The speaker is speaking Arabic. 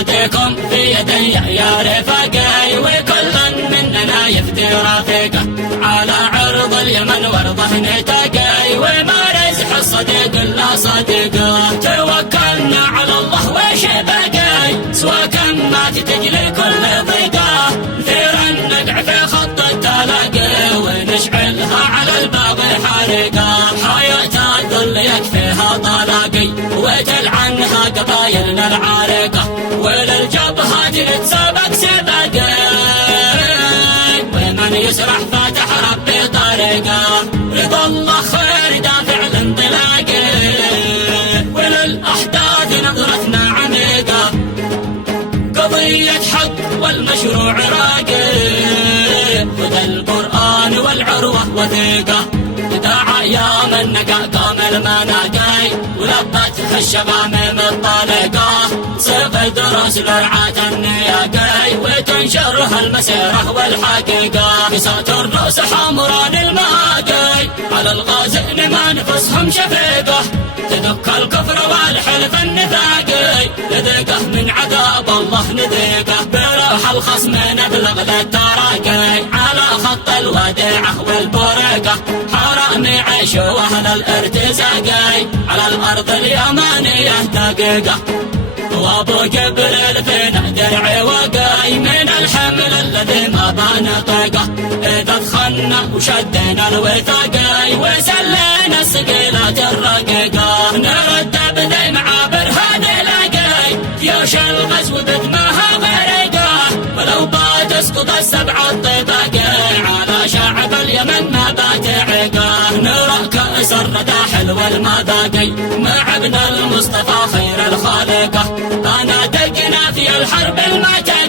صلاتكم في يدي يا رفاقي، وكل مننا يفدي رفيقه على عرض اليمن وارضه نتقي، وما رزح الصديق الا صديقه. توكلنا على الله وش بقي، سوى كمات تجلي كل ضيقه، مثيرا نقع في خط التلاقي ونشعلها على الباغي حريقه. حياة الذل يكفيها طلاقي وتلعنها قبايلنا العارقه، وللجبهات نتسابق سباقي، ومن يسرح فاتح ربي طريقه. رضا الله خير دافع لانطلاقي، وللأحداث نظرتنا عميقه، قضية حق والمشروع راقي، هدى القرآن والعروة وثيقه. دعا يا من نقى قام المناقي، ولبتها الشمامم الطلقه، صيف الدروس لرعاة النياقي، وتنشرها المسيرة والحقيقه. بسات الرؤوس حمران الماقي، على الغازين ما نفسهم شفيقه، تدك الكفر والحلف النفاقي، نذيقه من عذاب الله نذيقه، بروح الخصم نبلغ للتراقي، على خط الوديعة والبرقه، حرامي عيش واهل الارتزاقي، على الارض اليمانية دقيقه. وابو جبريل فينا درعي وقاي، من الحمل الذي ما بان طيقه، اذا دخلنا وشدينا الوثاقي، وسلينا السقيلات الرقيقه، نرد بذي معابر هذه لاقي، جيوش الغزو بدمها غريقه، ولو بات اسقط السبع الطباقي، على شعب اليمن ما بات عقاه. نرى كأس الردى حلو المذاقي، مع ابن المصطفى خير الخالقه، انا دقنا في الحرب المتى